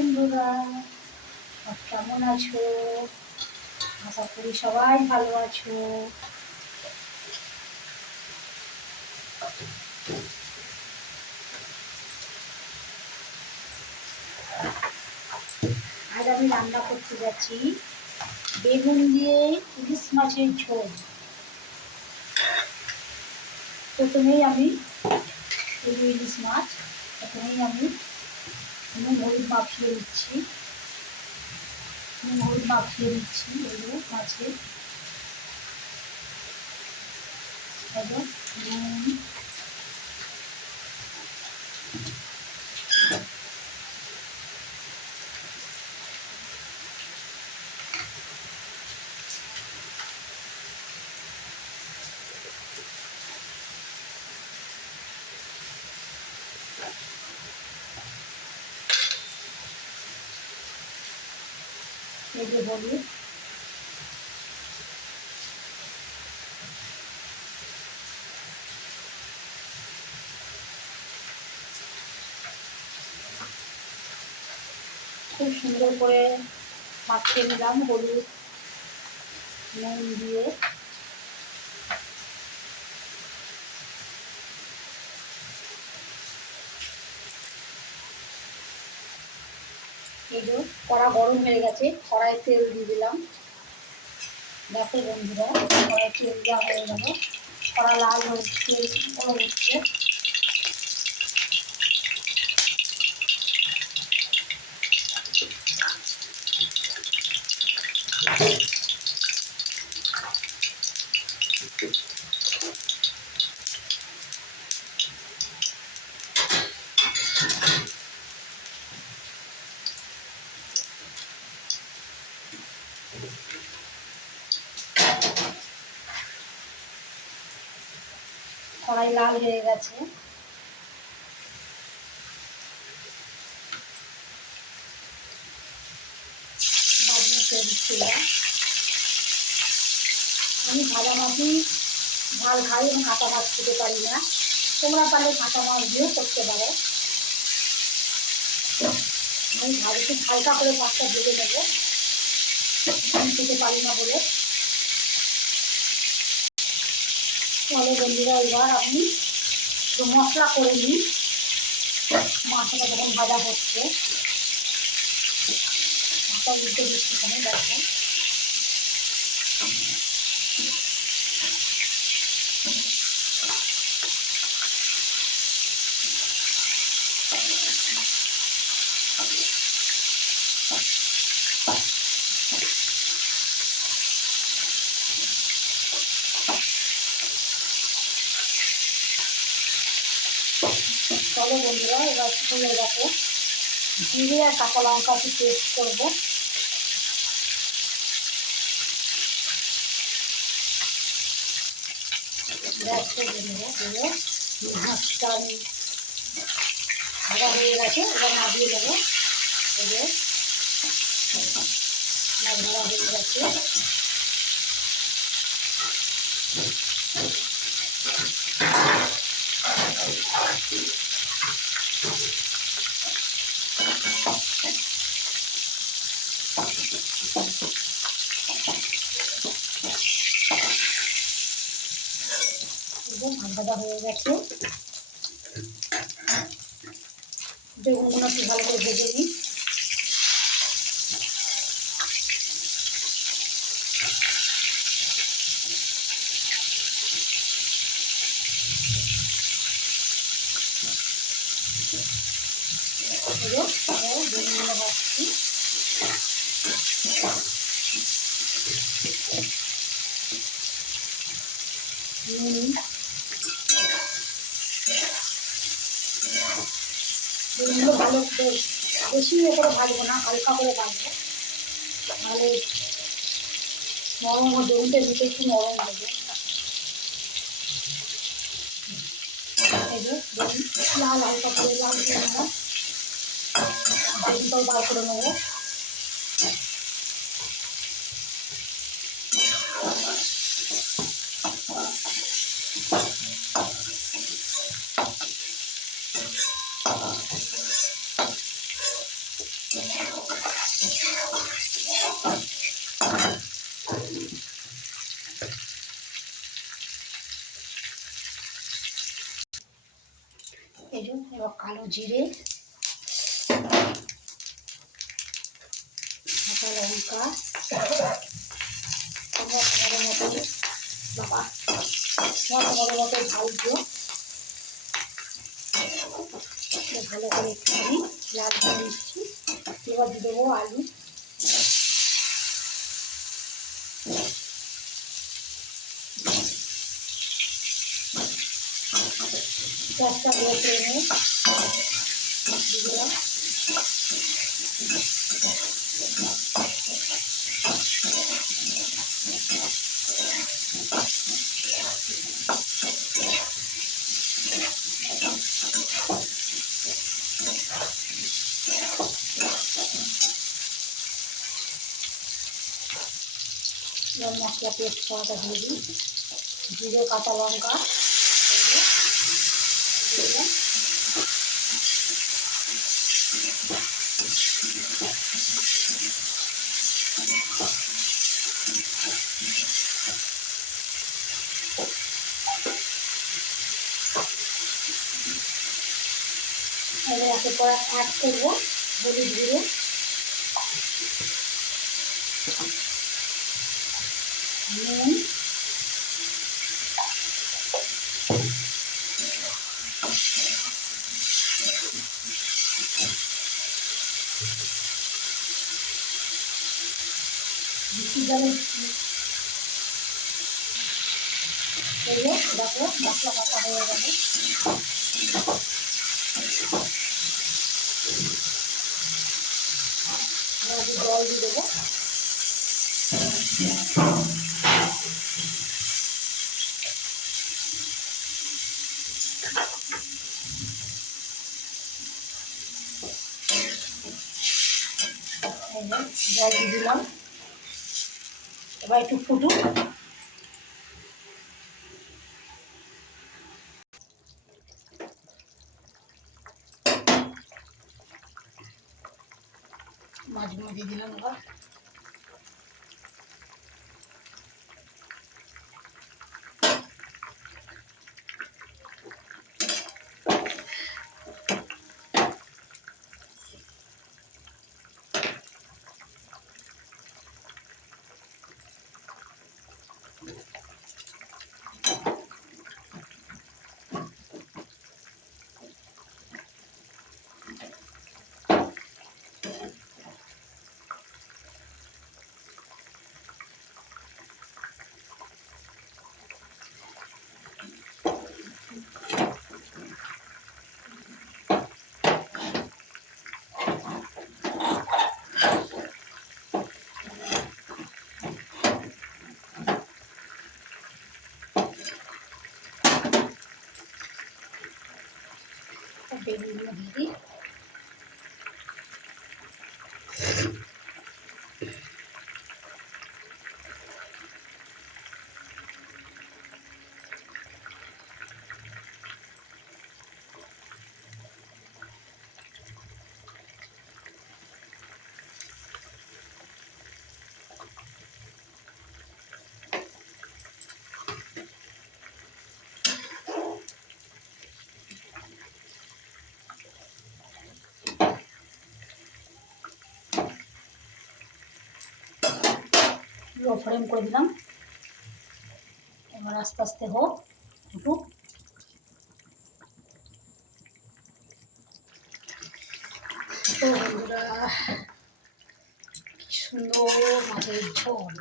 বন্ধুরা কেমন আছো? আশা করি সবাই ভালো আছো। আজ আমি রান্না করতে যাচ্ছি বেগুন দিয়ে ইলিশ মাছের ঝোল। প্রথমেই আমি ইলিশ মাছ, প্রথমেই আমি নুন হলুদ মাখিয়ে দিচ্ছি। আমি হলুদ মাখিয়ে দিচ্ছি এগুলো মাছে নুন হলুদ খুব সুন্দর করে মাখিয়ে নিলাম হলুদ নুন দিয়ে। এই যে কড়া গরম হয়ে গেছে কড়াই তেল দিয়ে দিলাম। দেখো বন্ধুরা কড়াই তেল দেওয়া হয়ে গেল। কড়া লাল হচ্ছে গরম হচ্ছে কড়াই লাল হয়ে গেছে। আমি ভাজা মাছই ঝাল খাই এবং কাঁচা মাছ খেতে পারি না। তোমরা পারলে কাঁচা মাছ দিয়েও করতে পারো। আমি ভাজ হালকা করে মাছটা ভেজে নেব। খেতে পারি না বলে। চলো বন্ধুরা, এবার আমি মশলা করে নিই। মশলা যখন ভাজা হচ্ছে, মশলা উল্টে দিচ্ছি দেখো চলো বন্ধুরা এবার ফুলে দেখো জিরে আর কাঁচা লঙ্কা একটু পেস্ট করব। বন্ধুরা পুরো আমি ভাজা হয়ে গেছে, এবার নামিয়ে দেবো এবার ভাজা গেছে। একদম ভাজা হয়ে গেছে। বেগুনগুলো একটু ভালো করে ভেজে নিই এগুলো বেগুনগুলো ভাজছি নুন এগুলো ভালো করে বেশি ইয়ে করে ভাজবো না, হালকা করে ভাজবো। তাহলে নরম হবে উল্টে দিতে একটু নরম হবে। লাল, হালকা করে লাল করে নেব। বার করে নেব। এবার কালো জিরে, কাঁচা লঙ্কা তোমরা তোমাদের মতো বাবা তোমরা তোমাদের মতো এটা ভালো করে একটুখানি লাল করে এবার দিয়ে দেবো আলু। গ্যাসটা বড় করে নিয়ে দিয়ে দিলাম এবার মশলা পেস্ট করাটা দিয়ে দিই জিরে কাঁচা লঙ্কা দিয়ে দিলাম এবার একে পর অ্যাড করব হলুদ গুঁড়ো। নুন। দেখো মশলা কাটা হয়ে গেল এবার একটু জল দিয়ে দেবো। জল দিয়ে দিলাম। এবার একটু ফুটুক। মাছগুলো দিয়ে দিলাম এবার। বেগুনগুলো দিয়ে দিই লো ফ্লেম করে দিলাম। এবার আস্তে আস্তে হোক একটু তো বন্ধুরা, কি সুন্দর মাছের ঝোল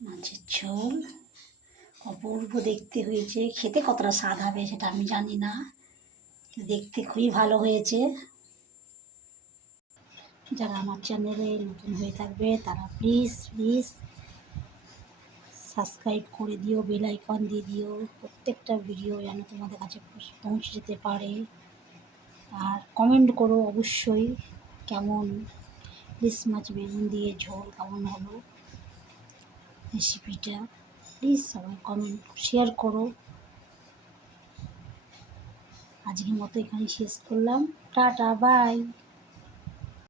মাছের ঝোল অপূর্ব দেখতে হয়েছে। খেতে কতটা স্বাদ হবে সেটা আমি জানি না। দেখতে খুবই ভালো হয়েছে। যারা আমার চ্যানেলে নতুন হয়ে থাকবে, তারা প্লিজ প্লিজ সাবস্ক্রাইব করে দিও বেল আইকন দিয়ে দিও। প্রত্যেকটা ভিডিও যেন তোমাদের কাছে পৌঁছে যেতে পারে। আর কমেন্ট করো অবশ্যই কেমন ইলিশ মাছ বেগুন দিয়ে ঝোল কেমন হলো রেসিপিটা প্লিজ সবাই কমেন্ট শেয়ার করো। আজকের মতো এখানে শেষ করলাম। Tata bye